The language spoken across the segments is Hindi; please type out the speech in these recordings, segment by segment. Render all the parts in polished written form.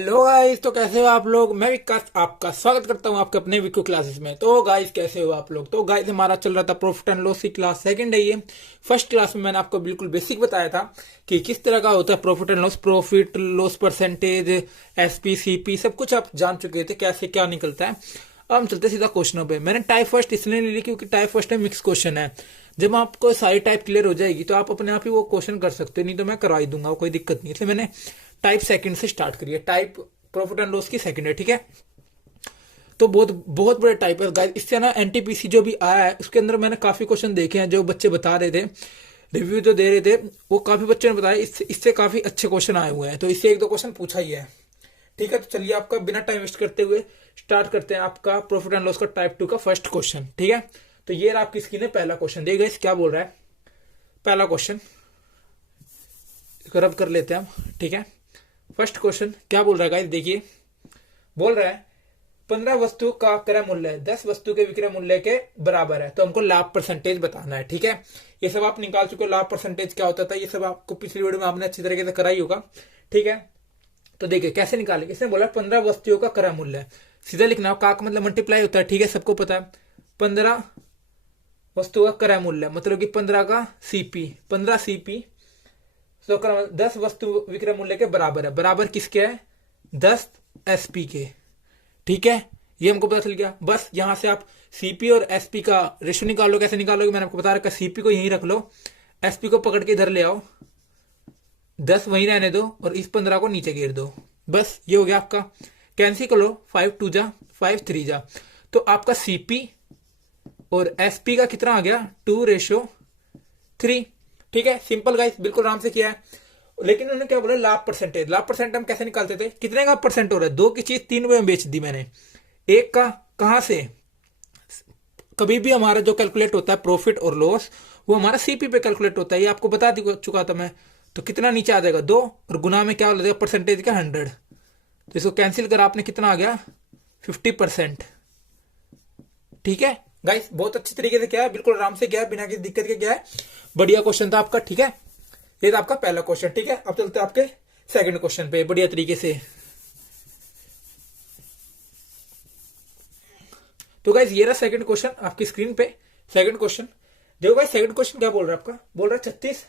हेलो गाइस, तो कैसे हो आप लोग। मैं विकास आपका स्वागत करता हूं आपके अपने विको क्लासेस में। तो गाइस कैसे हो आप लोग। तो गाइस हमारा चल रहा था प्रॉफिट एंड लॉस की क्लास, सेकंड है ये। फर्स्ट क्लास में मैंने आपको बिल्कुल बेसिक बताया था कि किस तरह का होता है profit and loss, profit loss percentage, SP CP सब कुछ आप जान चुके थे कैसे क्या निकलता है। अब हम चलते सीधा क्वेश्चनों पे। मैंने टाइप फर्स्ट इसलिए नहीं ली क्योंकि टाइप फर्स्ट में मिक्स क्वेश्चन है। जब आपको सारी टाइप क्लियर हो जाएगी तो आप अपने आप ही वो क्वेश्चन कर सकते हो, नहीं तो मैं करवा ही दूंगा, कोई दिक्कत नहीं। इसलिए मैंने टाइप सेकंड से स्टार्ट करी है। टाइप प्रॉफिट एंड लॉस की सेकंड है, ठीक है। तो बहुत बहुत बड़े टाइप है गाइस। इससे ना एनटीपीसी जो भी आया है उसके अंदर मैंने काफी क्वेश्चन देखे हैं, जो बच्चे बता रहे थे, रिव्यू जो दे रहे थे, वो काफी बच्चों ने बताया इससे काफी अच्छे क्वेश्चन आए हुए हैं। तो इससे एक दो क्वेश्चन पूछा ही है, ठीक है। तो चलिए आपका बिना टाइम वेस्ट करते हुए स्टार्ट करते हैं आपका प्रॉफिट एंड लॉस का टाइप 2 का फर्स्ट क्वेश्चन, ठीक है। तो ये रहा आपकी स्क्रीन है पहला क्वेश्चन। देखिए गाइस क्या बोल रहा है पहला क्वेश्चन, रब कर लेते हैं हम, ठीक है। फर्स्ट क्वेश्चन क्या बोल रहा है गाइस, देखिए बोल रहा है 15 वस्तु का क्रय मूल्य 10 वस्तु के विक्रय मूल्य के बराबर है, तो हमको लाभ परसेंटेज बताना है, ठीक है। ये सब आप निकाल चुके हो, लाभ परसेंटेज क्या होता था ये सब आपको पिछली वीडियो में आपने अच्छी तरीके से कराई होगा, ठीक है। तो देखिए कैसे निकालेंगे। इसने बोला 15 वस्तुओं का क्रय मूल्य, सीधा लिखना हो, का मतलब मल्टीप्लाई होता है, ठीक है, सबको पता है। 15 वस्तुओं का क्रय मूल्य मतलब कि 15 का सीपी, 15 सीपी, तो 10 वस्तु विक्रय मूल्य के बराबर है। बराबर किसके है? 10 एसपी के, ठीक है। ये हमको पता चल गया। बस यहां से आप सीपी और एसपी का रेशो निकाल लो। कैसे निकालोगे मैंने आपको बता रखा। सीपी को यहीं रख लो, एसपी को पकड़ के इधर ले आओ, 10 वहीं रहने दो और इस 15 को नीचे गिर दो। बस ये हो गया आपका। कैंसिल कर लो, 5 2 जा 5 3 जा, तो आपका सीपी और एसपी का कितना आ गया? 2:3, ठीक है। सिंपल गाइस, बिल्कुल आराम से किया है। लेकिन उन्होंने क्या बोला, लाभ परसेंटेज। लाभ परसेंट हम कैसे निकालते थे? कितने का परसेंट हो रहा है? 2 की चीज 3 रुपए में बेच दी मैंने, एक का कहां से? कभी भी हमारा जो कैलकुलेट होता है प्रॉफिट और लॉस, वो हमारा सीपी पे कैलकुलेट होता है, ये आपको बता चुका था मैं। तो कितना नीचे आ जाएगा? 2, और गुना में क्या हो जाएगा परसेंटेज का? 100। तो इसको कैंसिल कर आपने कितना आ गया? 50%, ठीक है गाइस। बहुत अच्छी तरीके से क्या है, बिल्कुल आराम से क्या है, बिना किसी दिक्कत के क्या है। बढ़िया क्वेश्चन था आपका, ठीक है। ये था आपका पहला क्वेश्चन, ठीक है। अब चलते हैं आपके सेकंड क्वेश्चन पे बढ़िया तरीके से। तो गाइस ये रहा सेकंड क्वेश्चन आपकी स्क्रीन पे। सेकंड क्वेश्चन देखो गाइस, सेकंड क्वेश्चन क्या बोल रहा है आपका? बोल रहा है 36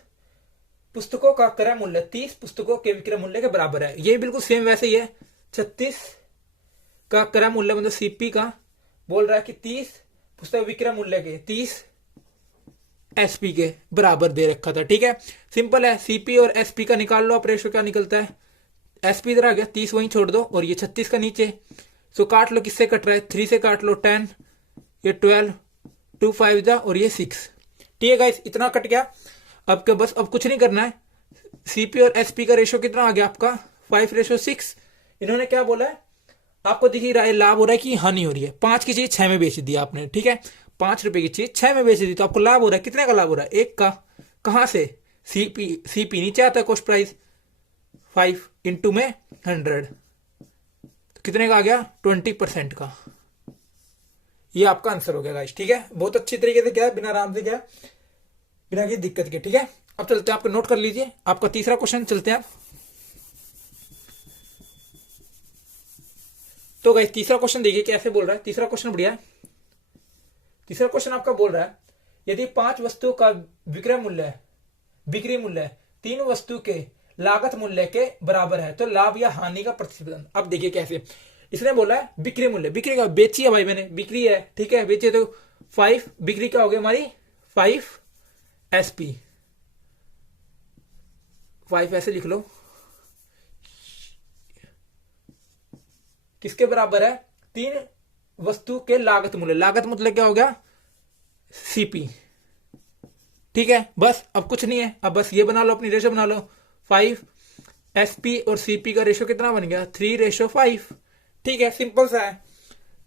पुस्तकों का क्रय मूल्य 30 पुस्तकों के विक्रय मूल्य के बराबर है। ये बिल्कुल सेम वैसे ही है। 36 का क्रय मूल्य मतलब सीपी का, बोल रहा है कि 30 पुस्तक विक्रय मूल्य के 30 एसपी के बराबर दे रखा था, ठीक है। सिंपल है, सीपी और एसपी का निकाल लो आप रेशो, क्या निकलता है? एसपी इधर आ गया, 30 वहीं छोड़ दो, और ये 36 का नीचे, सो काट लो। किससे कट रहा है? 3 से काट लो, 10, ये 12, 2 5 जा, और ये 6, ठीक है गाइस। इतना कट गया। अब क्या, बस अब कुछ नहीं करना है। सीपी और एसपी का रेशो कितना आ गया आपका? 5:6। इन्होंने क्या बोला है आपको दिख ही रहा है, लाभ हो रहा है कि हानि हो रही है? 5 की चीज 6 में बेच दी आपने, ठीक है। 5 रुपए की चीज 6 में बेच दी, तो आपको लाभ हो रहा है। कितने का लाभ हो रहा है? 1 का। कहां से? सीपी, सीपी नीचे आता है कॉस्ट प्राइस, 5 इंटू में 100, तो कितने का आ गया? 20% का। ये आपका आंसर हो गया गाइस, ठीक है। बहुत अच्छी तरीके से क्या है, बिना आराम से क्या है, बिना किसी दिक्कत के, ठीक है। अब चलते हैं, आपको नोट कर लीजिए आपका तीसरा क्वेश्चन। चलते हैं आप। तो गाइस तीसरा क्वेश्चन देखिए कैसे बोल रहा है। तीसरा क्वेश्चन बढ़िया है। तीसरा क्वेश्चन आपका बोल रहा है यदि 5 वस्तुओं का विक्रय मूल्य बिक्री मूल्य 3 वस्तु के लागत मूल्य के बराबर है, तो लाभ या हानि का प्रतिशत। अब देखिए कैसे। इसने बोला है बिक्री मूल्य, बिक्री का बेची है भाई मैंने, बिक्री है, ठीक है, बेची है, तो 5 बिक्री क्या हो गई हमारी? 5 एसपी, 5 ऐसे लिख लो, किसके बराबर है? 3 वस्तु के लागत मूल्य। लागत मतलब क्या हो गया? सीपी, ठीक है। बस अब कुछ नहीं है, अब बस ये बना लो, अपनी रेशो बना लो। 5 एसपी और सीपी का रेशो कितना बन गया? 3:5, ठीक है, सिंपल सा है।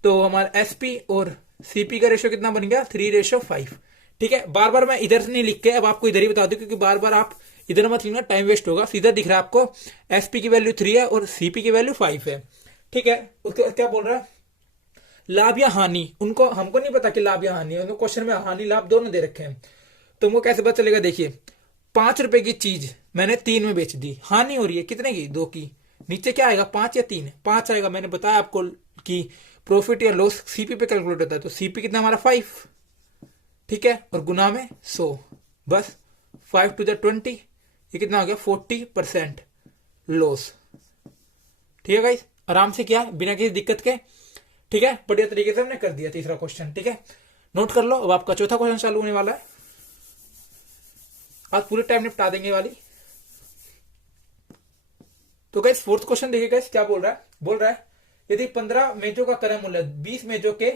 तो हमारा एसपी और सीपी का रेशो कितना बन गया? 3:5, ठीक है। बार बार मैं इधर से नहीं लिख के अब आपको इधर ही बता दूं, क्योंकि बार बार आप इधर मत लिखना, टाइम वेस्ट होगा। सीधा दिख रहा है आपको, एसपी की वैल्यू 3 है और सीपी की वैल्यू 5 है, ठीक है। उसके क्या बोल रहा है? लाभ या हानि, उनको हमको नहीं पता कि लाभ या हानि है, उनको क्वेश्चन में हानि लाभ दोनों दे रखे हैं। तुमको कैसे पता चलेगा? देखिए 5 रुपए की चीज मैंने 3 में बेच दी, हानि हो रही है कितने की? 2 की। नीचे क्या आएगा, 5 या 3, 5 आएगा। मैंने बताया आपको कि प्रॉफिट या लॉस सीपी पे कैलकुलेट होता है, तो सीपी कितना हमारा 5, ठीक है, और गुना में 100, बस 5 टू द 20, ये कितना हो गया 40% लॉस। ठीक है गाइस, आराम से किया बिना किसी दिक्कत के, ठीक है, बढ़िया तरीके से हमने कर दिया तीसरा क्वेश्चन। ठीक है, नोट कर लो। अब आपका चौथा क्वेश्चन चालू होने वाला है, आज पूरे टाइम निपटा देंगे वाली। तो गाइस फोर्थ क्वेश्चन देखिए गाइस क्या बोल रहा है यदि 15 मेजों का क्रय मूल्य 20 मेजों के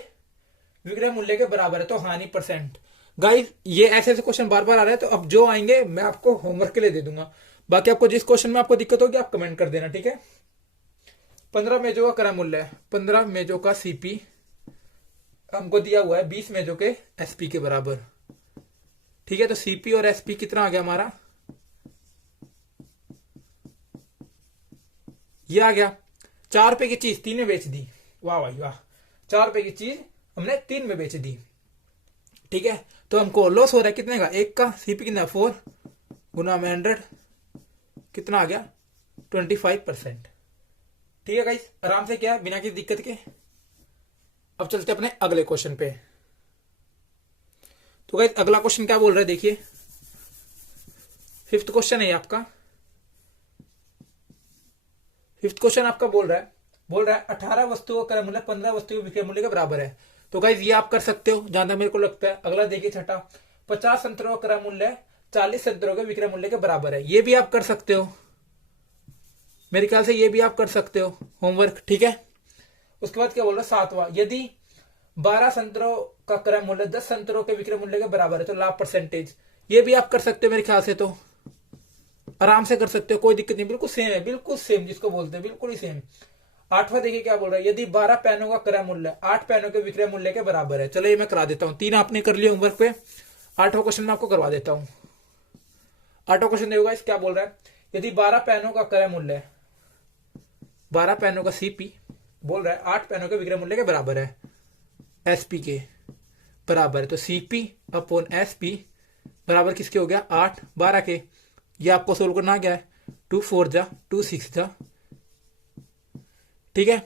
विक्रय मूल्य के बराबर है तो हानि परसेंट। गाइस ये ऐसे ऐसे क्वेश्चन बार बार आ रहे हैं, तो अब जो आएंगे मैं आपको होमवर्क के लिए दे दूंगा। बाकी आपको जिस क्वेश्चन में आपको दिक्कत होगी आप कमेंट कर देना, ठीक है। 15 मेजों का क्रय मूल्य है, 15 मेजों का सीपी हमको दिया हुआ है 20 मेजों के एसपी के बराबर, ठीक है। तो सीपी और एसपी कितना आ गया हमारा, ये आ गया। 4 रुपए की चीज 3 में बेच दी, वाह भाई वाह, 4 रुपए की चीज हमने 3 में बेच दी, ठीक है। तो हमको लॉस हो रहा है कितने का, 1 का। सीपी कितना 4 गुना में 100, कितना आ गया 25%। ठीक है गाइस, आराम से क्या बिना किसी दिक्कत के। अब चलते अपने अगले क्वेश्चन पे। तो गाइस अगला क्वेश्चन क्या बोल रहा है देखिए, 5th क्वेश्चन है आपका। 5th क्वेश्चन आपका बोल रहा है 18 वस्तुओं का क्रय मूल्य 15 वस्तुओं के विक्रय मूल्य के बराबर है। तो गाइस ये आप कर सकते हो जहां तक मेरे को लगता है। अगला देखिए छठा, 50 संतरों का क्रय मूल्य 40 संतरों के विक्रय मूल्य के बराबर है, ये भी आप कर सकते हो, मेरे ख्याल से ये भी आप कर सकते हो होमवर्क, ठीक है। उसके बाद क्या बोल रहा है 7वां, यदि 12 संतरों का क्रय मूल्य 10 संतरों के विक्रय मूल्य के बराबर है तो लाभ परसेंटेज, ये भी आप कर सकते हो मेरे ख्याल से, तो आराम से कर सकते हो, कोई दिक्कत नहीं, बिल्कुल सेम है, बिल्कुल सेम जिसको बोलते हैं बिल्कुल ही सेम। 8वां देखिए क्या बोल रहा है, यदि 12 पेनों का क्रय मूल्य 8 पेनों के विक्रय मूल्य के बराबर है। चलो ये मैं करा देता हूं, 3 आपने कर लिया होमवर्क पे, 8वां क्वेश्चन मैं आपको करवा देता हूं। 8वां क्वेश्चन देखोगा इस क्या बोल रहा है, यदि 12 पेनों का क्रय मूल्य 12 पेनों का सीपी बोल रहा है 8 पेनों के विक्रय मूल्य के बराबर है, एसपी के बराबर है, तो सीपी अपॉन एसपी बराबर किसके हो गया 8 12 के। ये आपको सोल्व करना क्या है, 2 4 जा 2 6 जा, ठीक है,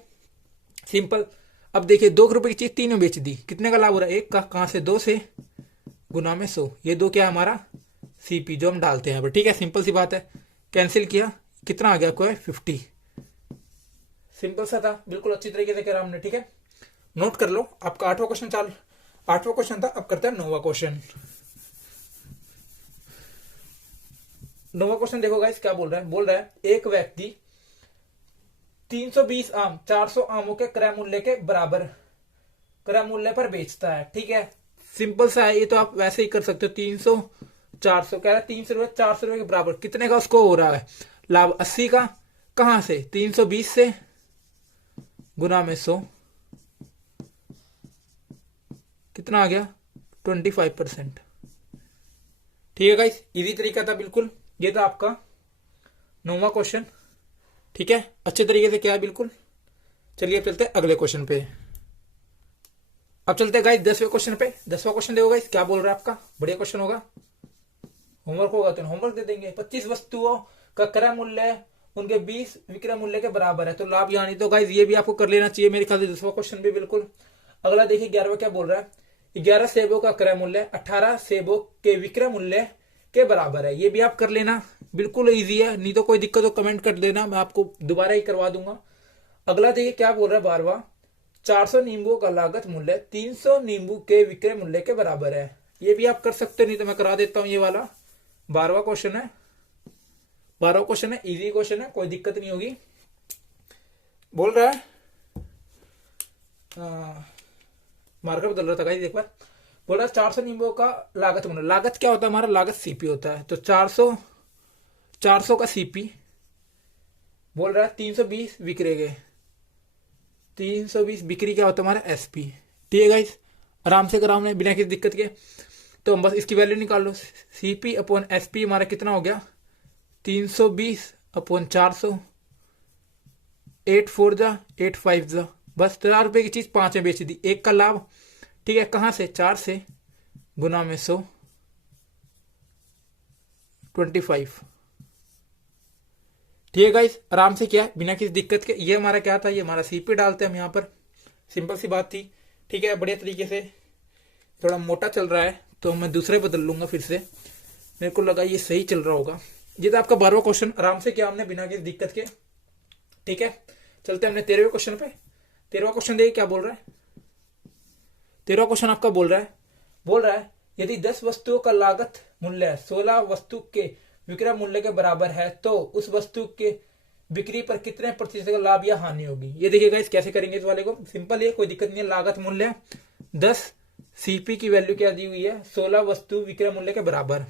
सिंपल। अब देखिए 2 रुपए की चीज 3 में बेच दी, कितने का लाभ हो रहा है 1 का, कहां से 2 से, गुना में 100, ये 2 क्या है हमारा सीपी जो हम डालते हैं, ठीक है, सिंपल सी बात है। कैंसिल किया, कितना आ गया कोई 50, सिंपल सा था, बिल्कुल अच्छी तरीके से करा हमने, ठीक है। नोट कर लो आपका 8वां क्वेश्चन 8वां क्वेश्चन था। अब करते हैं 9वां क्वेश्चन। 9वां क्वेश्चन देखो गाइस क्या बोल रहा है एक व्यक्ति 320 आम 400 आमों के क्रय मूल्य के बराबर क्रय मूल्य पर बेचता है, ठीक है, सिंपल सा है, ये तो आप वैसे ही कर सकते हो। 300 400 कह रहा है 300 रुपए 400 रुपए के बराबर, कितने का उसको हो रहा है लाभ 80 का, कहां से 320 से, गुना में 100, कितना आ गया 25%। ठीक है गाइस, इजी तरीका था बिल्कुल, ये था आपका 9वां क्वेश्चन, ठीक है, अच्छे तरीके से किया है बिल्कुल। चलिए अब चलते हैं अगले क्वेश्चन पे। अब चलते हैं गाइस 10वें क्वेश्चन पे। 10वां क्वेश्चन देखो गाइस क्या बोल रहा है आपका, बढ़िया क्वेश्चन होगा, होमवर्क होगा तो होमवर्क दे देंगे। 25 वस्तुओं का क्रय मूल्य उनके 20 विक्रय मूल्य के बराबर है तो लाभ यानी, तो गाइस ये भी आपको कर लेना चाहिए मेरे ख्याल से 10वां क्वेश्चन भी बिल्कुल। अगला देखिए 11वां क्या बोल रहा है, 11 सेबों का क्रय मूल्य 18 सेबों के विक्रय मूल्य के बराबर है, ये भी आप कर लेना, बिल्कुल इजी है, नहीं तो कोई दिक्कत हो कमेंट कर देना, मैं आपको दोबारा ही करवा दूंगा। अगला देखिए क्या बोल रहा है 12वां, 400 नींबुओं का लागत मूल्य 300 नींबू के विक्रय मूल्य के बराबर है, ये भी आप कर सकते हो, नहीं तो मैं करा देता हूं ये वाला। 12वां क्वेश्चन है, 12वां क्वेश्चन है, इजी क्वेश्चन है, कोई दिक्कत नहीं होगी। बोल रहा है मार्कर बदल रहा था गाइस एक बार, बोल रहा है 400 नींबुओं का लागत मूल्य, लागत क्या होता है हमारा, लागत सीपी होता है, तो 400 का सीपी बोल रहा है 320 विक्रय के, 320 बिक्री क्या होता है हमारा एसपी, ठीक है गाइस, आराम से करा हमने बिना किसी दिक्कत के। तो हम बस इसकी वैल्यू निकाल लो, सीपी अपॉन एसपी हमारा कितना हो गया 320 अपॉन 400, 8 4 जा 8 5 जा, बस 4 रुपए की चीज 5 में बेच दी, 1 का लाभ, ठीक है, कहां से 4 से, गुना में 100, 25, ठीक है गाइस, आराम से किया बिना किसी दिक्कत के। ये हमारा क्या था, ये हमारा सीपी डालते हैं हम यहाँ पर, सिंपल सी बात थी। ठीक है, बढ़िया तरीके से। थोड़ा मोटा चल रहा है तो मैं दूसरे बदल लूंगा फिर से, मेरे को लगा ये सही चल रहा होगा। ये था आपका 12वां क्वेश्चन, आराम से किया हमने बिना किसी दिक्कत के। ठीक है, चलते हैं हमने 13वें क्वेश्चन पे। 13वां क्वेश्चन देखिए क्या बोल रहा है। 13वां क्वेश्चन आपका बोल रहा है यदि 10 वस्तुओं का लागत मूल्य 16 वस्तु के विक्रय मूल्य के बराबर है तो उस वस्तु के बिक्री पर कितने प्रतिशत का लाभ या हानि होगी। ये देखिएगा इस कैसे करेंगे इस वाले को, सिंपल है, कोई दिक्कत नहीं है। लागत मूल्य 10, सीपी की वैल्यू क्या दी हुई है 16 वस्तु विक्रय मूल्य के बराबर,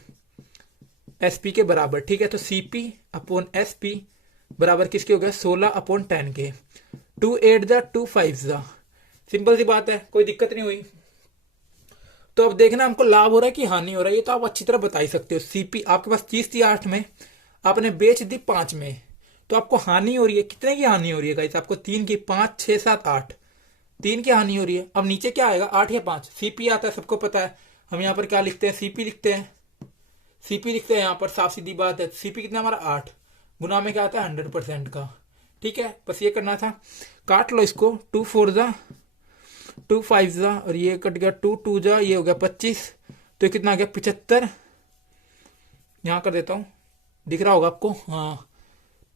एसपी के बराबर। ठीक है, तो सीपी अपॉन एसपी बराबर किसके हो गया 16/10 के। 2 8 जा 2 5 जा, सिंपल सी बात है, कोई दिक्कत नहीं हुई। तो अब देखना हमको लाभ हो रहा है कि हानि हो रहा है, ये तो आप अच्छी तरह बता ही सकते हो। सीपी आपके पास चीज थी 8 में, आपने बेच दी 5 में, तो आपको हानि हो रही है। कितने की हानि हो रही है गाइस, आपको 3 की, 5 6 7 8, 3 की हानि हो रही है। अब नीचे क्या आएगा 8 या 5, सीपी आता है, सबको पता है। हम यहाँ पर क्या लिखते हैं, सीपी लिखते हैं, सीपी लिखते हैं यहाँ पर, साफ सीधी बात है। सीपी कितना हमारा 8, गुना में क्या आता है 100% का। ठीक है, बस ये करना था। काट लो इसको, 2 4 जा 2 5 जा, और ये कट गया 2 2 जा, ये हो गया 25, तो कितना आ गया 75। यहां कर देता हूं, दिख रहा होगा आपको, हाँ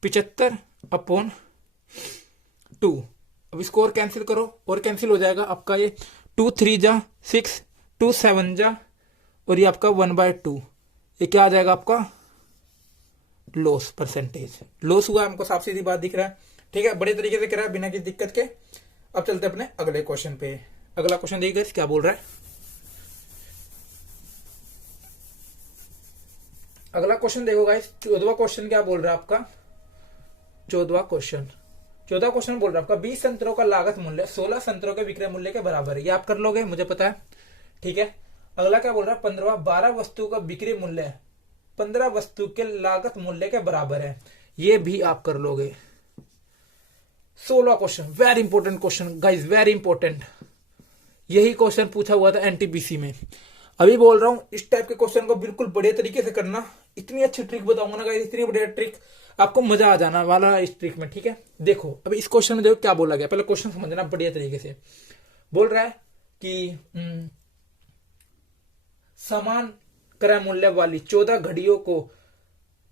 75/2। अब इसको और कैंसिल करो, और कैंसिल हो जाएगा आपका ये 2 3 जा 6, 2 7 जा, और ये आपका 1/2। ये क्या आ जाएगा आपका लॉस परसेंटेज। लॉस हुआ हमको, साफ सीधी बात दिख रहा है। ठीक है, बड़े तरीके से करा है बिना किसी दिक्कत के। अब चलते अपने अगले क्वेश्चन पे। अगला क्वेश्चन देखिए क्या बोल रहा है। अगला क्वेश्चन देखो गाइस, 14वां क्वेश्चन क्या बोल रहा है आपका। 14वां क्वेश्चन बोल रहा है आपका 20 संतरों का लागत मूल्य 16 संतरों के विक्रय मूल्य के बराबर है। ये आप कर लोगे, मुझे पता है। ठीक है, अगला क्या बोल रहा है 15वां 12 वस्तु का बिक्री मूल्य 15 वस्तु के लागत मूल्य के बराबर है। ये भी आप कर लोगे। 16वां question, very important question guys, very important. यही क्वेश्चन पूछा हुआ था एनटीपीसी में। अभी बोल रहा हूं इस टाइप के क्वेश्चन को बिल्कुल बढ़िया तरीके से करना। इतनी अच्छी ट्रिक बताऊंगा ना गाइस, इतनी बढ़िया ट्रिक, आपको मजा आ जाना वाला है इस ट्रिक में। ठीक है, देखो अभी इस क्वेश्चन में देखो क्या बोला गया, पहले क्वेश्चन समझना बढ़िया तरीके से। बोल रहा है कि समान क्रय मूल्य वाली 14 घड़ियों को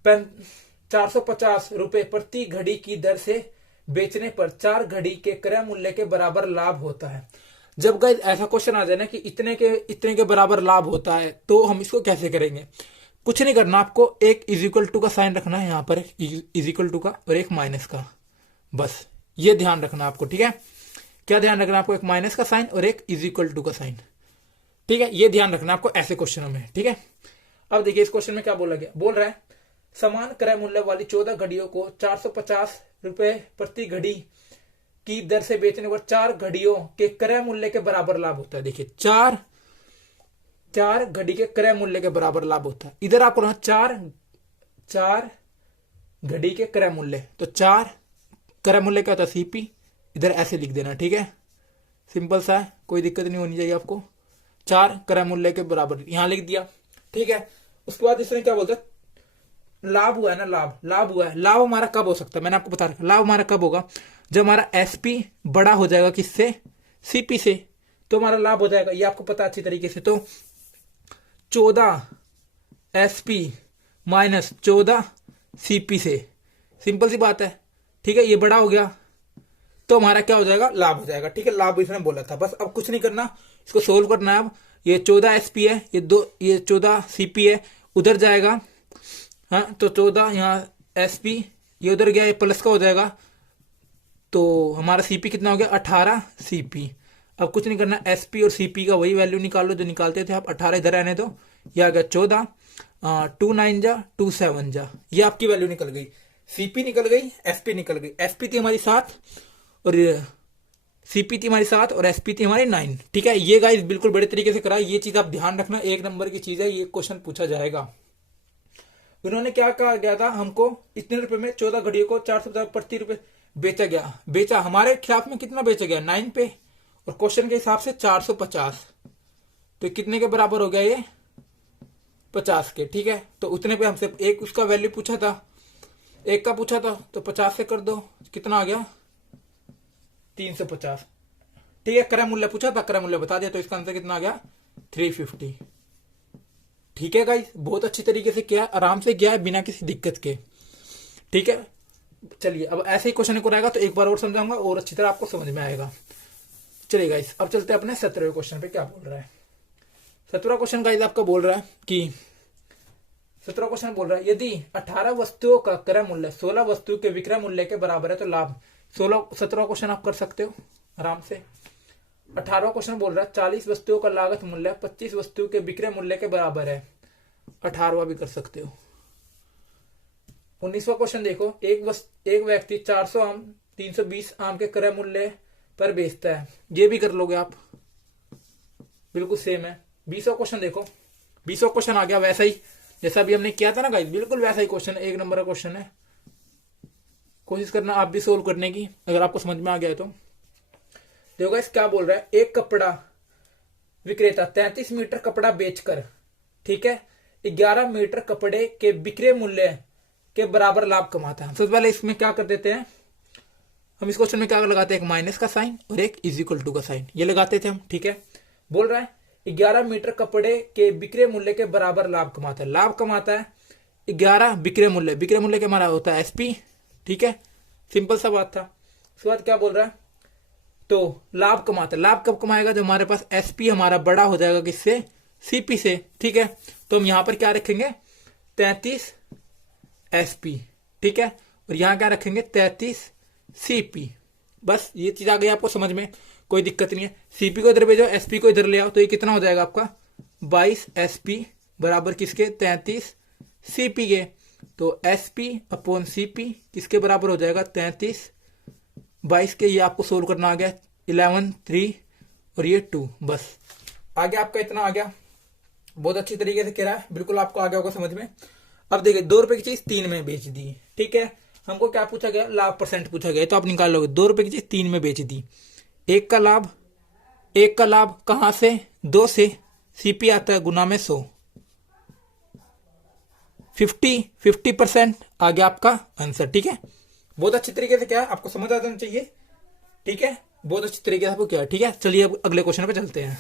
450 रुपए प्रति घड़ी की दर से बेचने पर 4 घड़ी के क्रय मूल्य के बराबर लाभ होता है। जब गाइस ऐसा क्वेश्चन आ जाए ना कि इतने के बराबर लाभ होता है, तो हम इसको कैसे करेंगे। कुछ नहीं करना, आपको एक इक्वल टू का साइन रखना है यहाँ पर, इक्वल टू का, और एक माइनस का, बस ये ध्यान रखना आपको। ठीक है, क्या ध्यान रखना आपको, एक माइनस का साइन और एक इक्वल टू का साइन। ठीक है, ये ध्यान रखना आपको ऐसे क्वेश्चनों में। ठीक है, अब देखिए इस क्वेश्चन में क्या बोला गया। बोल रहा है समान क्रय मूल्य वाली 14 घड़ियों को 450 रुपए प्रति घड़ी की दर से बेचने पर 4 घड़ियों के क्रय मूल्य के बराबर लाभ होता है। देखिए 4 घड़ी के क्रय मूल्य के बराबर लाभ होता है। इधर आपको 4 घड़ी के क्रय मूल्य, तो 4 क्रय मूल्य क्या होता है सीपी, इधर ऐसे लिख देना। ठीक है, सिंपल सा है, कोई दिक्कत नहीं होनी चाहिए आपको। 4 क्रय मूल्य के बराबर यहां लिख दिया। ठीक है, उसके बाद इसने क्या बोलता है, लाभ हुआ है ना, लाभ हुआ है। लाभ हमारा कब हो सकता है, मैंने आपको बता रखा, लाभ हमारा कब होगा जब हमारा एसपी बड़ा हो जाएगा किससे, सीपी से, तो हमारा लाभ हो जाएगा। ये आपको पता अच्छी तरीके से। तो 14 एसपी माइनस 14 सीपी से, सिंपल सी बात है। ठीक है, ये बड़ा हो गया तो हमारा क्या हो जाएगा, लाभ हो जाएगा। ठीक है, लाभ इसने बोला था, बस अब कुछ नहीं करना, इसको सोल्व करना है। अब ये 14 एसपी है, ये 14 सीपी है, उधर जाएगा। हाँ, तो 14 यहाँ एसपी, ये उधर गया, ये प्लस का हो जाएगा, तो हमारा सीपी कितना हो गया 18 सीपी। अब कुछ नहीं करना, एसपी और सीपी का वही वैल्यू निकाल लो जो निकालते थे आप। 18 इधर आने दो, ये आ गया 14, 2 9 जा 2 7 जा, ये आपकी वैल्यू निकल गई। सीपी निकल गई, एसपी निकल गई। एसपी थी हमारी 7 और सीपी थी हमारी 7 और एसपी थी हमारी 9। ठीक है, ये गाइस बिल्कुल बड़े तरीके से करा, ये चीज आप ध्यान रखना, 1 नंबर की चीज है, ये क्वेश्चन पूछा जाएगा। उन्होंने क्या कहा गया था हमको, इतने रुपए में 14 घड़ियों को 450 प्रति रुपए बेचा गया। बेचा हमारे ख्याल में कितना बेचा गया 9 पे, और क्वेश्चन के हिसाब से 450, तो कितने के बराबर हो गया ये 50 के। ठीक है, तो उतने पे हमसे एक उसका वैल्यू पूछा था, एक का पूछा था तो 50 से कर दो, कितना आ गया 350। ठीक है, क्रय मूल्य पूछा था, क्रय मूल्य बता दिया, तो इसका आंसर कितना आ गया 350। ठीक है गाइस, बहुत अच्छी तरीके से किया, आराम से किया है, बिना किसी दिक्कत के। ठीक है, चलिए अब ऐसे ही क्वेश्चन को रहेगा तो एक बार और समझाऊंगा और अच्छी तरह आपको समझ में आएगा। चलिए गाइस, अब चलते हैं अपने 17वें क्वेश्चन पे। क्या बोल रहा है 17वां क्वेश्चन गाइस? आपका बोल रहा है कि 17वां क्वेश्चन बोल रहा है यदि 18 वस्तुओं का क्रय मूल्य 16 वस्तु के विक्रय मूल्य के बराबर है तो लाभ। 17वां क्वेश्चन आप कर सकते हो आराम से। 18वां क्वेश्चन बोल रहा है 40 वस्तुओं का लागत मूल्य 25 वस्तु के विक्रय मूल्य के बराबर है। 18वां भी कर सकते हो। 19वां क्वेश्चन देखो, एक व्यक्ति 400 आम 320 आम के क्रय मूल्य पर बेचता है। ये भी कर लोगे आप, बिल्कुल सेम है। 20वां क्वेश्चन देखो, 20वां क्वेश्चन आ गया वैसा ही जैसा अभी हमने किया था ना गाइस, बिल्कुल वैसा ही क्वेश्चन है, एक नंबर का क्वेश्चन है। कोशिश करना आप भी सोल्व करने की, अगर आपको समझ में आ गया है तो। देखो गाइस क्या बोल रहा है, एक कपड़ा विक्रेता 33 मीटर कपड़ा बेचकर, ठीक है, 11 मीटर कपड़े के विक्रय मूल्य के बराबर लाभ कमाता है। सबसे पहले इसमें क्या कर देते हैं हम, इस क्वेश्चन में क्या लगाते हैं, एक माइनस का साइन और एक इज इक्वल टू का साइन, ये लगाते थे हम। ठीक है, बोल रहा है 11 मीटर कपड़े के विक्रय मूल्य के बराबर लाभ कमाता है। लाभ कमाता है 11 विक्रय मूल्य, विक्रय मूल्य के हमारा होता है एसपी। ठीक है, सिंपल सा बात था। उसके बाद क्या बोल रहा है, तो लाभ कमाता है। लाभ कब कमाएगा, जब हमारे पास एसपी हमारा बड़ा हो जाएगा किससे, सीपी से। ठीक है, तो हम यहां पर क्या रखेंगे 33 एसपी। ठीक है, और यहां क्या रखेंगे 33 सीपी। बस ये चीज आ गई आपको समझ में, कोई दिक्कत नहीं है। सीपी को इधर भेजो, एसपी को इधर ले आओ, तो ये कितना हो जाएगा आपका 22 एसपी बराबर किसके 33 सीपी के। तो एसपी अपॉन सीपी किसके बराबर हो जाएगा 33 22 के। ये आपको सोल्व करना आ गया 11 3 और ये 2, बस आ गया आपका, इतना आ गया। बहुत अच्छी तरीके से कह रहा है, बिल्कुल आपको आ गया होगा समझ में। अब देखिए 2 रुपए की चीज 3 में बेच दी। ठीक है, हमको क्या पूछा गया, लाभ परसेंट पूछा गया, तो आप निकाल लोगे 2 रुपए की चीज 3 में बेच दी। एक का लाभ कहां से 2 से, सीपी आता है गुना में 100, 50% आ गया आपका आंसर। ठीक है, बहुत अच्छी तरीके से क्या है आपको समझ आ जाना चाहिए। ठीक है, बहुत अच्छी तरीके से आपको क्या है। ठीक है, चलिए अब अगले क्वेश्चन पे चलते हैं।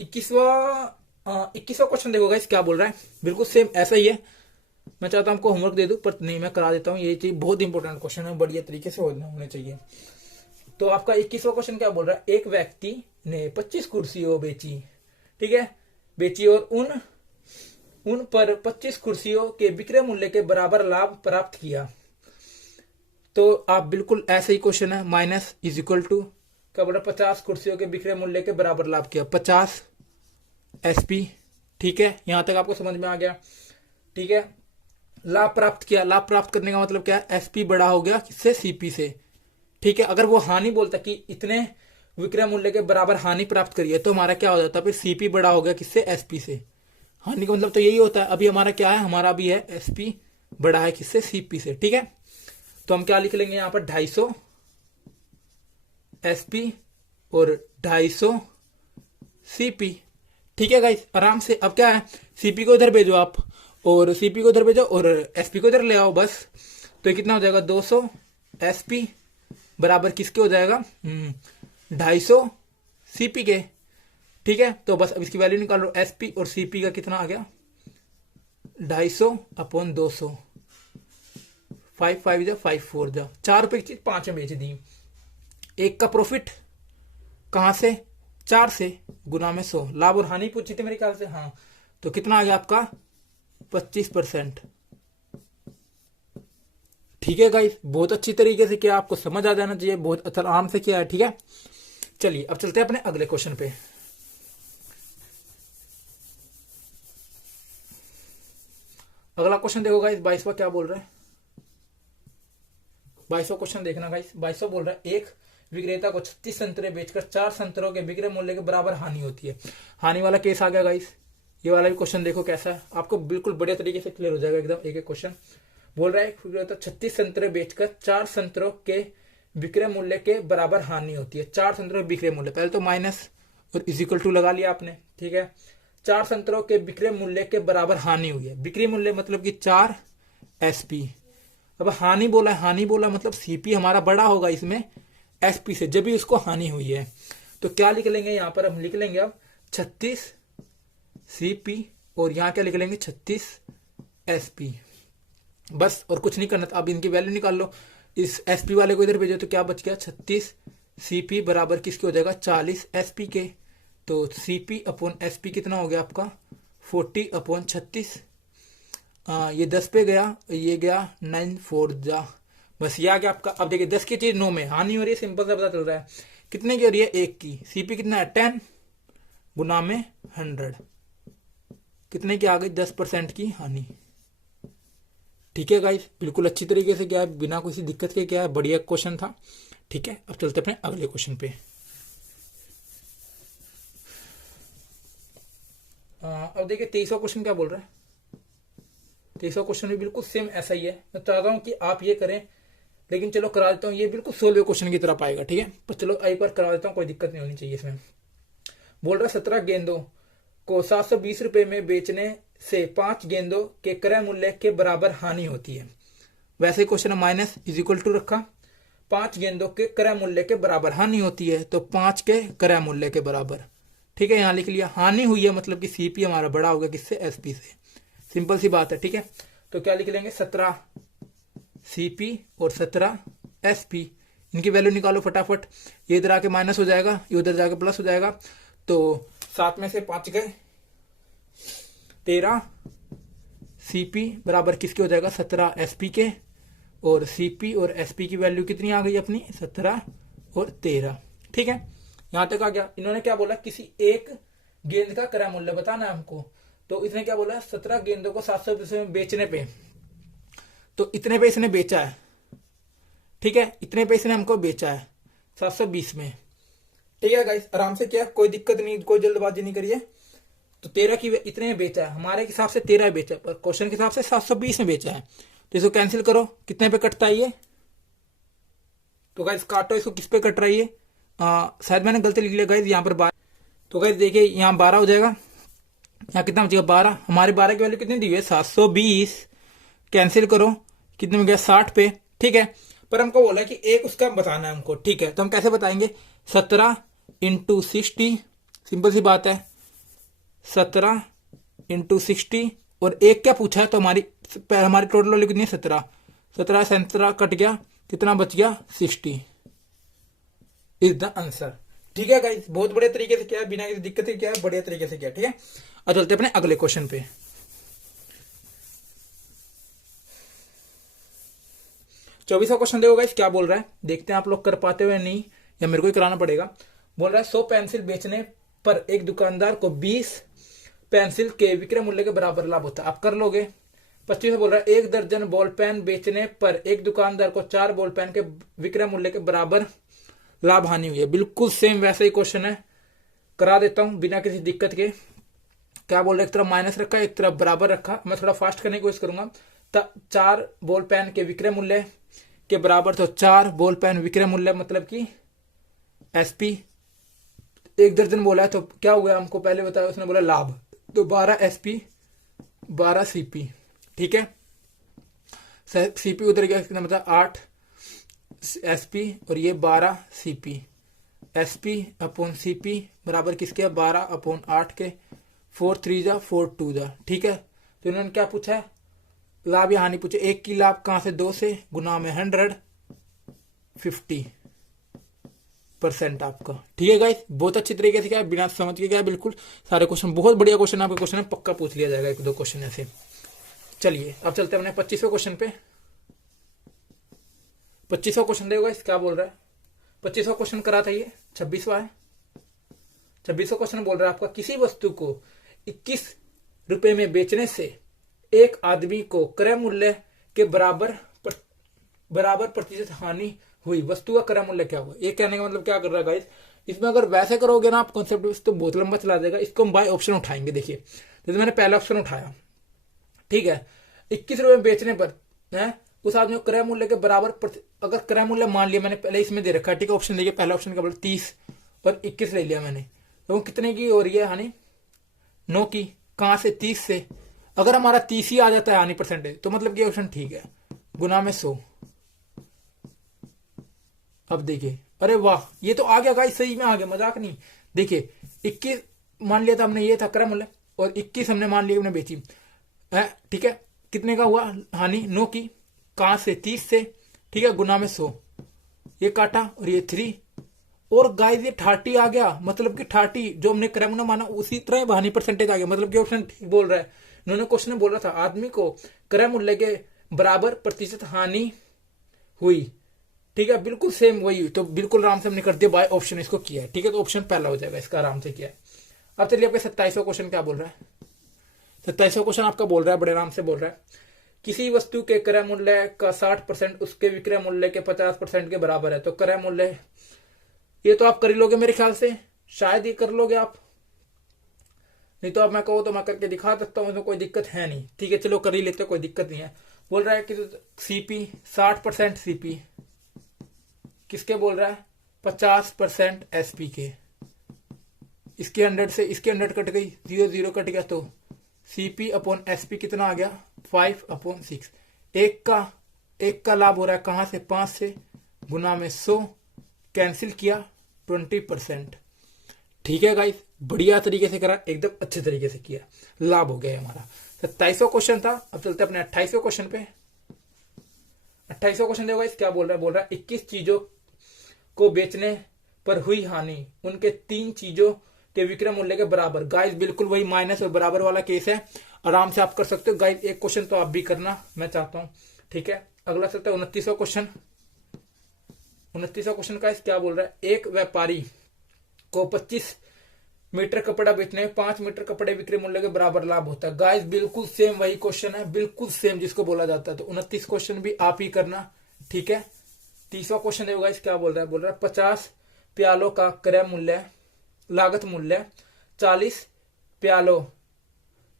21वां क्वेश्चन देखो गाइस क्या बोल रहा है, बिल्कुल सेम ऐसा ही है। मैं चाहता हूं आपको होमवर्क दे दूं पर नहीं, मैं करा देता हूं। ये चीज बहुत इंपॉर्टेंट क्वेश्चन है, बढ़िया तरीके से होने चाहिए। तो आपका 21वां क्वेश्चन क्या बोल रहा है, एक व्यक्ति ने 25 कुर्सियों बेची। ठीक है, बेची और उन पर 25 कुर्सियों के विक्रय मूल्य के बराबर लाभ प्राप्त किया। तो आप बिल्कुल ऐसे ही क्वेश्चन है, माइनस इज इक्वल टू क्या बोल रहा है 50 कुर्सियों के विक्रय मूल्य के बराबर लाभ किया 50 एसपी। ठीक है, यहां तक आपको समझ में आ गया। ठीक है, लाभ प्राप्त किया, लाभ प्राप्त करने का मतलब क्या है, एसपी बड़ा हो गया किससे, सीपी से। ठीक है, अगर वो हानि बोलता कि इतने विक्रय मूल्य के बराबर हानि प्राप्त करिए तो हमारा क्या हो जाता है, फिर सीपी बड़ा हो गया किससे, एसपी से। हानि का मतलब तो यही होता है। अभी हमारा क्या है, हमारा भी है एसपी बड़ा है किससे, सीपी से। ठीक है, तो हम क्या लिख लेंगे यहां पर 250 एसपी और 250 सीपी। ठीक है गाइस, आराम से। अब क्या है, सीपी को इधर भेजो आप और सीपी को इधर भेजो और एसपी को इधर ले आओ, बस। तो ये कितना हो जाएगा 200 एसपी बराबर किसके हो जाएगा 250 सीपी के। ठीक है, तो बस अब इसकी वैल्यू निकालो, एसपी और सीपी का कितना आ गया 250 अपॉन 200, 5 5 जा 5 4 जा, 4 रुपए की चीज 5 में बेच दी। एक का प्रॉफिट कहां से, 4 से गुना में 100, लाभ और हानि पूछी थी मेरे ख्याल से। हाँ, तो कितना आ गया आपका 25%। ठीक है गाइस, बहुत अच्छी तरीके से किया, आपको समझ आ जाना चाहिए, बहुत आराम से किया है। ठीक है, चलिए अब चलते हैं अपने अगले क्वेश्चन पे। अगला क्वेश्चन देखो गाइस, 22वां क्या बोल रहा है, 22वां क्वेश्चन देखना गाइस। 22वां बोल रहा है एक विक्रेता को 36 संतरे बेचकर 4 संतरों के विक्रय मूल्य के बराबर हानि होती है। हानि वाला केस आ गया गाइस। ये वाला भी क्वेश्चन देखो कैसा है, आपको बिल्कुल बढ़िया तरीके से क्लियर हो जाएगा एकदम एक एक क्वेश्चन। बोल रहा है 36 संतरे बेचकर 4 संतरों के विक्रय मूल्य के बराबर हानि होती है। 4 संतरों के विक्रय मूल्य, पहले तो माइनस और इज इक्वल टू लगा लिया आपने। ठीक है, 4 संतरों के विक्रय मूल्य के बराबर हानि हुई है। विक्रय मूल्य मतलब कि 4 SP। अब हानि बोला मतलब CP हमारा बड़ा होगा इसमें SP से, जब भी उसको हानि हुई है। तो क्या लिख लेंगे यहाँ पर, हम लिख लेंगे अब 36 CP और यहाँ क्या लिख लेंगे 36 SP। बस और कुछ नहीं करना था। अब इनकी वैल्यू निकाल लो, इस SP वाले को इधर भेजो तो क्या बच गया 36 CP बराबर किसके हो जाएगा 40 SP के। तो CP अपॉन SP कितना हो गया आपका 40 अपॉन 36। ये 10 पे गया, ये गया 9 4 जा, बस ये आ गया आपका। अब देखिए 10 की चीज 9 में हानि हो रही है, सिंपल सा पता चल रहा है। कितने की हो रही है 1 की। CP कितना है 10 गुना में 100, कितने की आ गई 10% की हानि। ठीक है गाइस, बिल्कुल अच्छी तरीके से क्या है, बिना किसी दिक्कत के क्या है, बढ़िया क्वेश्चन था। ठीक है, अब चलते अपने अगले क्वेश्चन पे। अब देखिए 23वां क्वेश्चन क्या बोल रहा है। 23वां क्वेश्चन भी बिल्कुल सेम ऐसा ही है। मैं चाहता हूं कि आप ये करें, लेकिन चलो करा देता हूं, ये बिल्कुल 16वें क्वेश्चन की तरफ आएगा। ठीक है, पर चलो एक बार करा देता हूं, कोई दिक्कत नहीं होनी चाहिए इसमें। बोल रहा 17 गेंदों को 720 रुपए में बेचने से 5 गेंदों के क्रय मूल्य के बराबर हानि होती है। वैसे question minus is equal to रखा, 5 गेंदों के क्रय मूल्य के बराबर हानि होती है, तो 5 के क्रय मूल्य के बराबर। ठीक है, यहां लिख लिया हानि हुई है मतलब कि CP हमारा बड़ा होगा किससे SP से। सिंपल सी बात है। ठीक है, तो क्या लिख लेंगे 17 CP और 17 SP। इनकी वैल्यू निकालो फटाफट। ये इधर आके माइनस हो जाएगा, ये उधर जाके प्लस हो जाएगा। तो 7 में से 5 गए 13 CP बराबर किसके हो जाएगा 17 SP के। और CP और SP की वैल्यू कितनी आ गई अपनी 17 और 13। ठीक है, यहां तक आ गया। इन्होंने क्या बोला, किसी एक गेंद का क्रय मूल्य बताना है हमको। तो इसने क्या बोला 17 गेंदों को 720 में बेचने पे, तो इतने पे इसने बेचा है। ठीक है, इतने पे इसने हमको बेचा है 720 में। ठीक है गाइस, आराम से किया, कोई दिक्कत नहीं, कोई जल्दबाजी नहीं करिए। तो 13 की इतने में बेचा है, हमारे हिसाब से 13 बेचा, पर क्वेश्चन के हिसाब से 720 में बेचा है। तो इसको कैंसिल करो, कितने पे कटता है ये। तो गाइस काटो इसको, किस पे कट रहा है ये, शायद मैंने गलती लिख लिया गाइस यहाँ पर 12। तो गाइस देखिए यहाँ 12 हो जाएगा, यहाँ कितना बचेगा 12। हमारे 12 की वैल्यू कितनी दी हुई है 720, कैंसिल करो कितने में गया 60 पे। ठीक है, पर हमको बोला कि एक उसका बताना है हमको। ठीक है, तो हम कैसे बताएंगे 17 इंटू 60, सिंपल सी बात है 17 इंटू 60 और एक क्या पूछा है, तो हमारी टोटल वैल्यू कितनी है 17। 17 से 17 कट गया, कितना बच गया 60 इज द आंसर। ठीक है गाइस, बहुत बढ़िया तरीके से किया है, बिना किसी दिक्कत के किया है, बढ़िया तरीके से किया। ठीक है, अब चलते अपने अगले क्वेश्चन पे। 24वां क्वेश्चन देखो गाइस क्या बोल रहा है, देखते हैं आप लोग कर पाते हुए नहीं या मेरे को ही कराना पड़ेगा। बोल रहा है 100 पेंसिल बेचने पर एक दुकानदार को 20 पेंसिल के विक्रय मूल्य के बराबर लाभ होता है। आप कर लोगे। 25 बोल रहा है 1 दर्जन बॉल पेन बेचने पर एक दुकानदार को 4 बॉल पेन के विक्रय मूल्य के बराबर लाभ हानि हुई है। बिल्कुल सेम वैसा ही क्वेश्चन है, करा देता हूं बिना किसी दिक्कत के। क्या बोल रहे, एक तरफ माइनस रखा एक तरफ बराबर रखा। मैं थोड़ा फास्ट करने की कोशिश करूंगा। 4 बॉल पेन के विक्रय मूल्य के बराबर, तो 4 बॉल पेन विक्रय मूल्य मतलब कि SP। 1 दर्जन बोला है तो क्या हुआ, हमको पहले बताया उसने बोला लाभ, तो 12 SP 12 CP। ठीक है, CP उधर गया, कितना मतलब 8 SP और ये 12 CP। SP अपॉन CP बराबर किसके 12 अपॉन 8 के, 4 3 जा 4 2 जा। ठीक है, तो इन्होंने क्या पूछा है, लाभ या हानि पूछे। एक की लाभ कहां से 2 से गुना में 150% आपका। ठीक है गाइस, बहुत अच्छी तरीके से क्या बिना समझ के क्या बिल्कुल सारे क्वेश्चन, बहुत बढ़िया क्वेश्चन आपके क्वेश्चन है, पक्का पूछ लिया जाएगा 1-2 क्वेश्चन ऐसे। चलिए अब चलते हैं अपने 25वें क्वेश्चन पे। 25वां क्वेश्चन देखो गाइस क्या बोल रहा है। 25वां क्वेश्चन करा था ये, 26वां है। 26वां क्वेश्चन बोल रहा है आपका किसी वस्तु को 21 रुपए में बेचने से एक आदमी को क्रय मूल्य के बराबर प्रतिशत हानि हुई। वस्तु का क्रय मूल्य क्या हुआ, ये कहने का मतलब क्या कर रहा है गाइस, इसमें अगर वैसे करोगे ना आप कॉन्सेप्ट तो बहुत लंबा चला जाएगा। इसको हम बाय ऑप्शन उठाएंगे। देखिए जैसे मैंने पहला ऑप्शन उठाया, ठीक है, 21 रुपए में बेचने पर है उस आदमी को क्रय मूल्य के बराबर अगर क्रय मूल्य मान लिया मैंने पहले इसमें दे रखा है। ठीक है, ऑप्शन देखिए पहला ऑप्शन का 30 और 21 ले लिया मैंने, तो कितने की हो रही है हानि 9 की, कहां से 30 से। अगर हमारा 30 ही आ जाता है हानि परसेंटेज तो मतलब कि ऑप्शन ठीक है, गुना में 100। अब देखिए, अरे वाह, ये तो आ गया गाइस, सही में आ गया, मजाक नहीं। देखिए 21 मान लिया था हमने, ये था क्रय मूल्य, और 21 हमने मान लिया हमने बेची है, ठीक है। कितने का हुआ हानि, 9 की, कहां से 30 से, ठीक है, गुना में 100, ये काटा और ये 3, और गाइस ये 30 आ गया, मतलब कि 30 जो हमने क्रय मूल्य माना उसी तरह हानि परसेंटेज आ गया, मतलब कि ऑप्शन ठीक बोल रहा है। उन्होंने क्वेश्चन में बोला था आदमी को क्रय मूल्य के बराबर प्रतिशत हानि हुई, ठीक है, बिल्कुल सेम वही, तो बिल्कुल आराम से हमने कर दिया बाय ऑप्शन इसको किया है, ठीक है, तो ऑप्शन पहला हो जाएगा, इसका आराम से किया है। अब चलिए आपके 27वां क्वेश्चन क्या बोल रहा है। 27वां क्वेश्चन आपका बोल रहा है, बड़े आराम से बोल रहा है, किसी वस्तु के क्रय मूल्य का 60% उसके विक्रय मूल्य के 50% के बराबर है। तो क्रय मूल्य, ये तो आप कर लोगे मेरे ख्याल से, शायद ही कर लोगे आप, नहीं तो अब मैं कहूँ तो मैं करके दिखा सकता हूँ, तो कोई दिक्कत है नहीं, ठीक है, चलो कर ही लेते, कोई दिक्कत नहीं है। बोल रहा है कि सीपी 60% सीपी किसके बोल रहा है, 50% एसपी के। इसके 100 से इसके 100 कट गई, 0 0 कट गया, तो सीपी अपॉन एसपी कितना आ गया, 5/6। एक का लाभ हो रहा है कहां से, 5 से, गुना में 100, कैंसिल किया 20%। ठीक है गाइस, बढ़िया तरीके से करा, एकदम अच्छे तरीके से किया, लाभ हो गया हमारा। 27वां क्वेश्चन था। अब चलते अपने 28वें क्वेश्चन पे। 28वां क्वेश्चन देखो गाइस क्या बोल रहा है, बोल रहा है 21 चीजों को बेचने पर हुई हानि उनके 3 चीजों के विक्रय मूल्य के बराबर। गाइस बिल्कुल वही माइनस और बराबर वाला केस है, आराम से आप कर सकते हो गाइस। एक क्वेश्चन तो आप भी करना, मैं चाहता हूं, ठीक है। अगला चलता है 29वां क्वेश्चन। 29वां क्वेश्चन का क्या बोल रहा है, एक व्यापारी को 25 मीटर कपड़ा बेचने में 5 मीटर कपड़े विक्रय मूल्य के बराबर लाभ होता है। गाइस बिल्कुल सेम वही क्वेश्चन है, बिल्कुल सेम जिसको बोला जाता है। तो 29 क्वेश्चन भी आप ही करना, ठीक है। 30वां क्वेश्चन देखो गाइस क्या बोल रहा है, बोल रहा है 50 प्यालों का क्रय मूल्य लागत मूल्य 40 प्यालों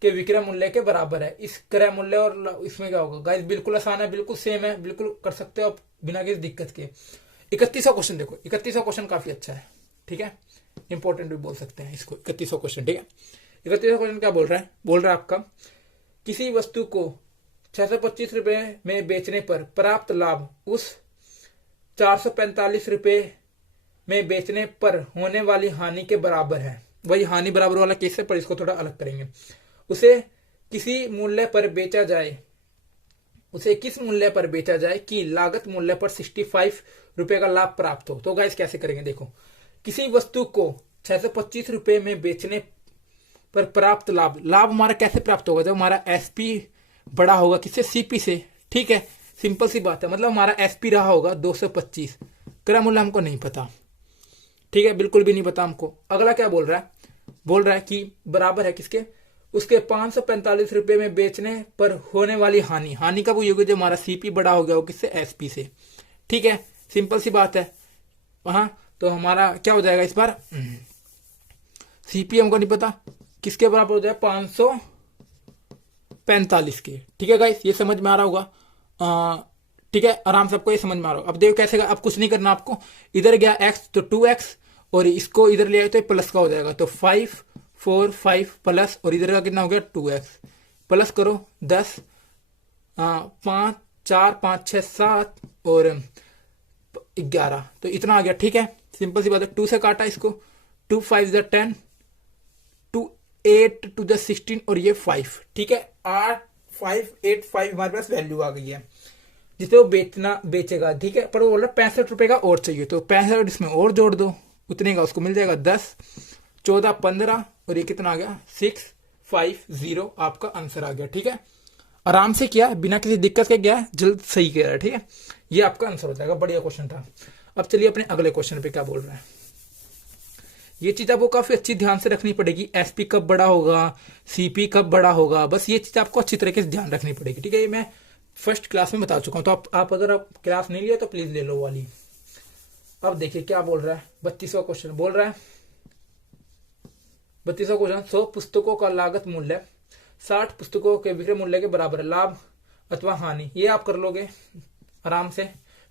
के विक्रय मूल्य के बराबर है। इस क्रय मूल्य और इसमें क्या होगा गाइस, बिल्कुल आसान है, बिल्कुल सेम है, बिल्कुल कर सकते हो आप बिना किसी दिक्कत के। 31वां क्वेश्चन देखो, 31वां क्वेश्चन काफी अच्छा है, ठीक है, इंपॉर्टेंट भी बोल सकते हैं इसको। 31वां क्वेश्चन, ठीक है। 31वां क्वेश्चन क्या बोल रहा है, बोल रहा है आपका किसी वस्तु को 625 रुपए में बेचने पर प्राप्त लाभ उस 445 रुपए में बेचने पर होने वाली हानि के बराबर है। वही हानि बराबर वाला केस है, पर इसको थोड़ा अलग करेंगे। उसे किसी मूल्य पर बेचा जाए, उसे किस मूल्य पर बेचा जाए कि लागत मूल्य पर 65 रुपए का लाभ प्राप्त हो। तो गाइस कैसे करेंगे, देखो, किसी वस्तु को 625 रुपए में बेचने पर प्राप्त लाभ, लाभ हमारा कैसे प्राप्त होगा, जब हमारा एसपी बड़ा होगा किससे, सीपी से, ठीक है, सिंपल सी बात है। मतलब हमारा एसपी रहा होगा 225, क्रय मूल्य हमको नहीं पता, ठीक है, बिल्कुल भी नहीं पता हमको। अगला क्या बोल रहा है, बोल रहा है कि बराबर है किसके, उसके 545 रुपए में बेचने पर होने वाली हानि। हानि कब हुई होगी, जो हमारा सीपी बड़ा हो गया हो किससे, एसपी से, ठीक है, सिंपल सी बात है। वहां तो हमारा क्या हो जाएगा इस बार, सीपी हमको नहीं पता, किसके बराबर हो जाए, 545 के, ठीक है गाइस, ये समझ में आ रहा होगा, ठीक है, आराम से आपको ये समझ में आ रहा होगा। अब देखो कैसे, अब कुछ नहीं करना आपको, इधर गया एक्स तो 2x, और इसको इधर ले आए तो प्लस का हो जाएगा, तो 5 4 5 प्लस, और इधर का कितना हो गया 2x, प्लस करो 10, 5 4 5 6 7 और 11, तो इतना आ गया, ठीक है, सिंपल सी बात है। 2 से काटा इसको, 2 5 10, 2 8 2 16, और ये 5, ठीक है, 8 5 8 5 हमारे पास वैल्यू आ गई है जिसे वो बेचेगा, ठीक है। पर वो बोल रहा 65 रुपए का और चाहिए, तो 65 इसमें और जोड़ दो, उतने का उसको मिल जाएगा 10 14 15, और ये कितना आ गया 650, आपका आंसर आ गया, ठीक है। आराम से किया, बिना किसी दिक्कत के गया, जल्द सही किया, ठीक है, ये आपका आंसर हो जाएगा, बढ़िया क्वेश्चन था। अब चलिए अपने अगले क्वेश्चन पे क्या बोल रहा है। ये चीज आपको काफी अच्छी ध्यान से रखनी पड़ेगी, एसपी कब बड़ा होगा, सीपी कब बड़ा होगा, बस ये चीज आपको अच्छी तरीके से ध्यान रखनी पड़ेगी, ठीक है। ये मैं फर्स्ट क्लास में बता चुका हूं, तो आप अगर आप क्लास नहीं लिया तो प्लीज ले लो वाली। अब देखिए क्या बोल रहा है, 32वां क्वेश्चन बोल रहा है, 32वां क्वेश्चन, 100 पुस्तकों का लागत मूल्य 60 पुस्तकों के विक्रय मूल्य के बराबर है, लाभ अथवा हानि। ये आप कर लोगे आराम से,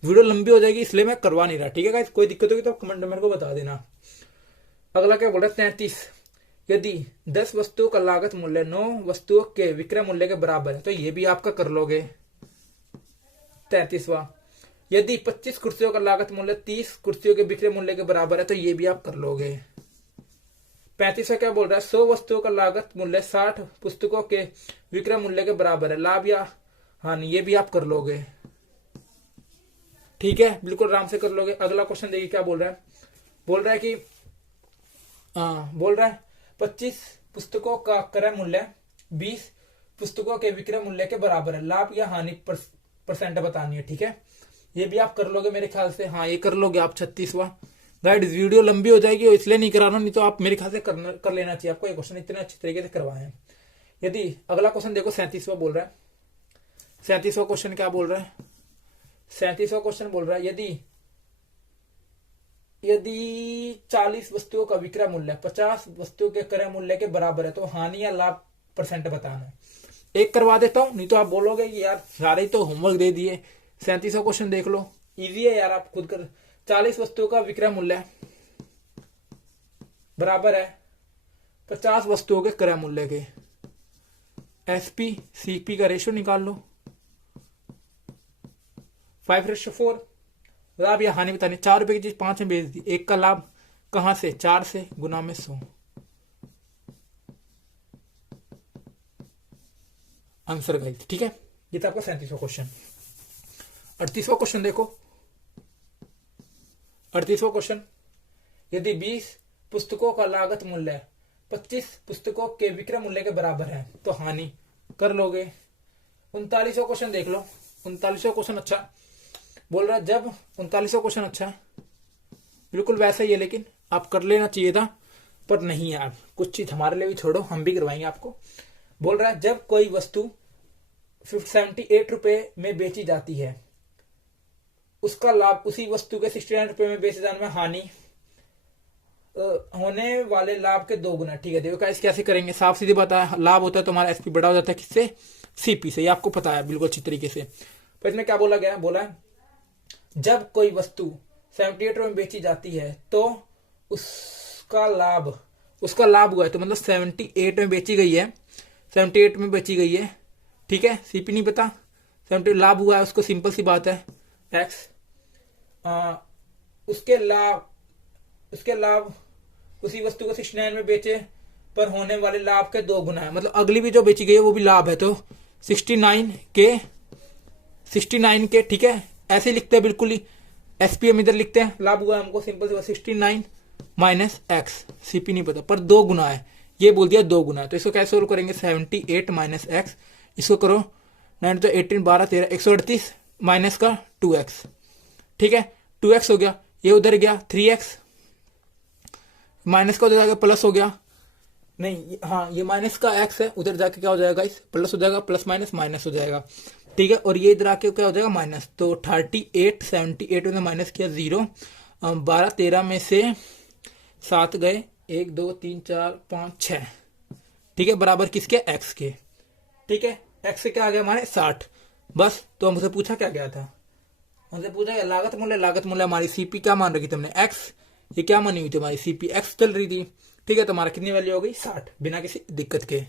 वीडियो लंबी हो जाएगी इसलिए मैं करवा नहीं रहा, ठीक है गाइस, कोई दिक्कत होगी तो कमेंट में मेरे को बता देना। अगला क्या बोल रहा है 33, यदि 10 वस्तुओं का लागत मूल्य 9 वस्तुओं के विक्रय मूल्य के बराबर है, तो ये भी आपका कर लोगे। 33वां, यदि 25 कुर्सियों का लागत मूल्य 30 कुर्सियों के विक्रय मूल्य के बराबर है, तो ये भी आप कर लोगे। 35वां क्या बोल रहा है, 100 वस्तुओं का लागत मूल्य 60 पुस्तकों के विक्रय मूल्य के बराबर है, लाभ या हानि, ये भी आप कर लोगे। ठीक है, बिल्कुल आराम से कर लोगे। अगला क्वेश्चन देखिए क्या बोल रहा है। बोल रहा है कि बोल रहा है 25 पुस्तकों का क्रय मूल्य 20 पुस्तकों के विक्रय मूल्य के बराबर है, लाभ या हानि परसेंट बतानी है। ठीक है, ये भी आप कर लोगे मेरे ख्याल से। हाँ, ये कर लोगे आप। 36वां, गाइड वीडियो लंबी हो जाएगी और इसलिए नहीं करा रहा, नहीं तो आप मेरे ख्याल से कर लेना चाहिए आपको। ये क्वेश्चन इतने अच्छे तरीके से करवाए हैं। यदि अगला क्वेश्चन देखो 37वां बोल रहा है। 37वां क्वेश्चन क्या बोल रहा है, 37वां क्वेश्चन बोल रहा है यदि 40 वस्तुओं का विक्रय मूल्य 50 वस्तुओं के क्रय मूल्य के बराबर है, तो हानि या लाभ परसेंट बताना है। एक करवा देता हूं, नहीं तो आप बोलोगे कि यार सारे तो होमवर्क दे दिए। 37वां क्वेश्चन देख लो, इजी है यार, आप खुद कर। 40 वस्तुओं का विक्रय मूल्य बराबर है 50 वस्तुओं के क्रय मूल्य के। एसपी सीपी का रेशियो निकाल लो, 5:4। लाभ या हानि बतानी, 4 रुपए की चीज 5 में बेच दी, 1 का लाभ कहां से, 4 से, गुना में 100। Answer guys. ठीक है, ये था आपका 37वां क्वेश्चन। 38वां क्वेश्चन देखो। 38वां क्वेश्चन, यदि 20 पुस्तकों का लागत मूल्य 25 पुस्तकों के विक्रय मूल्य के बराबर है, तो हानि कर लोगे। 39वां क्वेश्चन देख लो। 39वां क्वेश्चन अच्छा बोल रहा है, जब 39वां क्वेश्चन अच्छा है, बिल्कुल वैसा ही है, लेकिन आप कर लेना चाहिए था, पर नहीं यार, कुछ चीज हमारे लिए भी छोड़ो, हम भी करवाएंगे आपको। बोल रहा है, जब कोई वस्तु 78 रुपए में बेची जाती है, उसका लाभ उसी वस्तु के 69 रुपए में बेचे जाने में हानि होने वाले लाभ के 2 गुना। ठीक है, देखो इस कैसे करेंगे, साफ सीधी बात है। लाभ होता है तो हमारा एसपी बड़ा हो जाता है, किससे, सीपी से। ये आपको पता है बिल्कुल अच्छी तरीके से। पर इसमें क्या बोला गया, बोला है जब कोई वस्तु 78 रुपए में बेची जाती है, तो उसका लाभ हुआ है, तो मतलब 78 में बेची गई है, 78 में बेची गई है। ठीक है, सीपी नहीं पता, 70 लाभ हुआ है, उसको सिंपल सी बात है एक्स। उसके लाभ उसी वस्तु को 69 में बेचे पर होने वाले लाभ के 2 गुना है, मतलब अगली भी जो बेची गई है वो भी लाभ है, तो 69 के। ठीक है, ऐसे लिखते हैं बिल्कुल ही, एसपी हम इधर लिखते हैं, लाभ हुआ हमको सिंपल से 69 माइनस एक्स, सीपी नहीं पता, पर 2 गुना है, ये बोल दिया 2 गुना है। तो इसको कैसे सोल्व करेंगे, 78 माइनस एक्स, इसको करो 9 तो 18 12 13 138 माइनस का 2x। ठीक है, 2x हो गया, ये उधर गया 3x, माइनस का उधर जाकर प्लस हो गया, नहीं हाँ ये माइनस का x है, उधर जाके क्या हो जाएगा, इस प्लस हो जाएगा, प्लस माइनस माइनस हो जाएगा। ठीक है, और ये इधर आके क्या हो जाएगा माइनस, तो 38 78 में माइनस किया 0, 12 13 में से 7 गए, 1 2 3 4 5 6। ठीक है, बराबर किसके, x के। ठीक है, x से क्या आ गया हमारे 60, बस। तो हमसे पूछा क्या गया था, हमसे पूछा गया लागत मूल्य हमारी सीपी क्या मान रखी थी हमने, x, ये क्या मानी हुई थी हमारी सीपी, x चल रही थी। ठीक है, तो हमारा कितनी वैल्यू हो गई 60, बिना किसी दिक्कत के।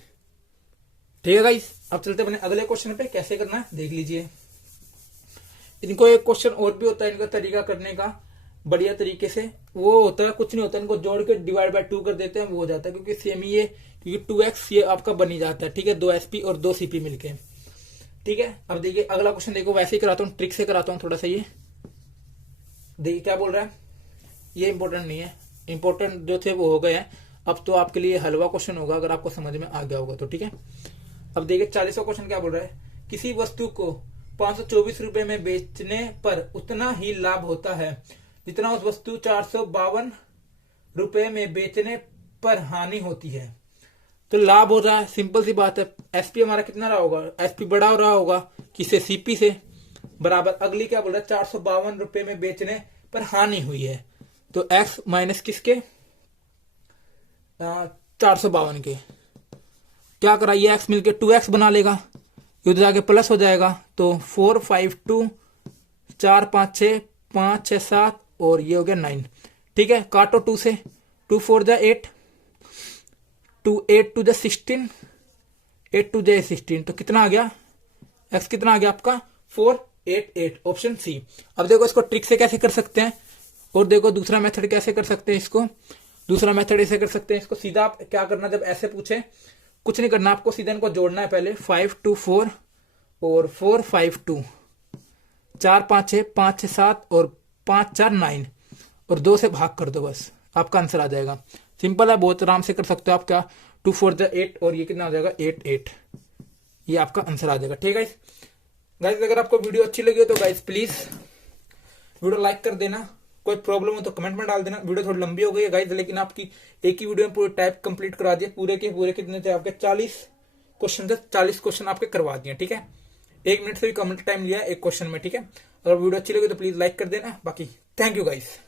ठीक है गाइस, अब चलते अपने अगले क्वेश्चन पे, कैसे करना है देख लीजिए। इनको एक क्वेश्चन और भी होता है, इनका तरीका करने का बढ़िया तरीके से, वो होता है कुछ नहीं होता, इनको जोड़ के डिवाइड बाय 2 कर देते हैं, वो हो जाता है, क्योंकि सेम ही क्योंकि 2x ये आपका बन ही जाता है। ठीक है, 2 SP और 2 CP मिलके। ठीक है, अब देखिए अगला क्वेश्चन, देखो वैसे ही कराता हूँ, ट्रिक से कराता हूँ थोड़ा सा। ये देखिए क्या बोल रहा है, ये इंपॉर्टेंट नहीं है, इंपॉर्टेंट जो थे वो हो गए हैं। अब तो आपके लिए हलवा क्वेश्चन होगा, अगर आपको समझ में आ गया होगा तो। ठीक है, अब देखिए 40वां क्वेश्चन क्या बोल रहा है, किसी वस्तु को 524 रुपए में बेचने पर उतना ही लाभ होता है जितना उस वस्तु 452 रुपए में बेचने पर हानि होती है। तो लाभ हो रहा है, सिंपल सी बात है, एसपी हमारा कितना रहा होगा, एसपी बड़ा हो रहा होगा किससे, सीपी से, बराबर अगली क्या बोल रहा है 452 रुपए में बेचने पर हानि हुई है, तो एक्स माइनस किसके 452 के, क्या कराइए एक्स मिलके 2x बना लेगा, उधर जाके प्लस हो जाएगा, तो 4 5 2 4 5 6 5 6 7 और ये हो गया 9। ठीक है, काटो 2 से, 2 4 जा 8, 8 टू द 16, 8 टू द 16, तो कितना आ गया x कितना आ गया आपका 488, ऑप्शन सी। अब देखो इसको ट्रिक से कैसे कर सकते हैं, और देखो दूसरा मेथड कैसे कर सकते हैं इसको। दूसरा मेथड ऐसे कर सकते हैं इसको, सीधा आप क्या करना, जब ऐसे पूछे कुछ नहीं करना आपको, सीधा इनको जोड़ना है पहले, 5 2 4 और 4 5 2, 4 5 6, 5 6 7 और 5 4 9 और 2 से भाग कर दो, बस आपका आंसर आ जाएगा। सिंपल है, बहुत आराम से कर सकते हो आप। क्या 2 4 8 और ये कितना आ जाएगा 8 8, ये आपका आंसर आ जाएगा। ठीक है गाइस, अगर आपको वीडियो अच्छी लगी हो तो गाइस प्लीज वीडियो लाइक कर देना, कोई प्रॉब्लम हो तो कमेंट में डाल देना। वीडियो थोड़ी लंबी हो गई है गाइस, लेकिन आपकी एक ही वीडियो में पूरे टाइप कंप्लीट करा दिया, पूरे के पूरे कितने थे आपके 40 क्वेश्चन थे, 40 क्वेश्चन आपके करवा दिए। ठीक है, 1 मिनट से भी कम टाइम लिया एक क्वेश्चन में। ठीक है, अगर वीडियो अच्छी लगी तो प्लीज लाइक कर देना। बाकी थैंक यू गाइस।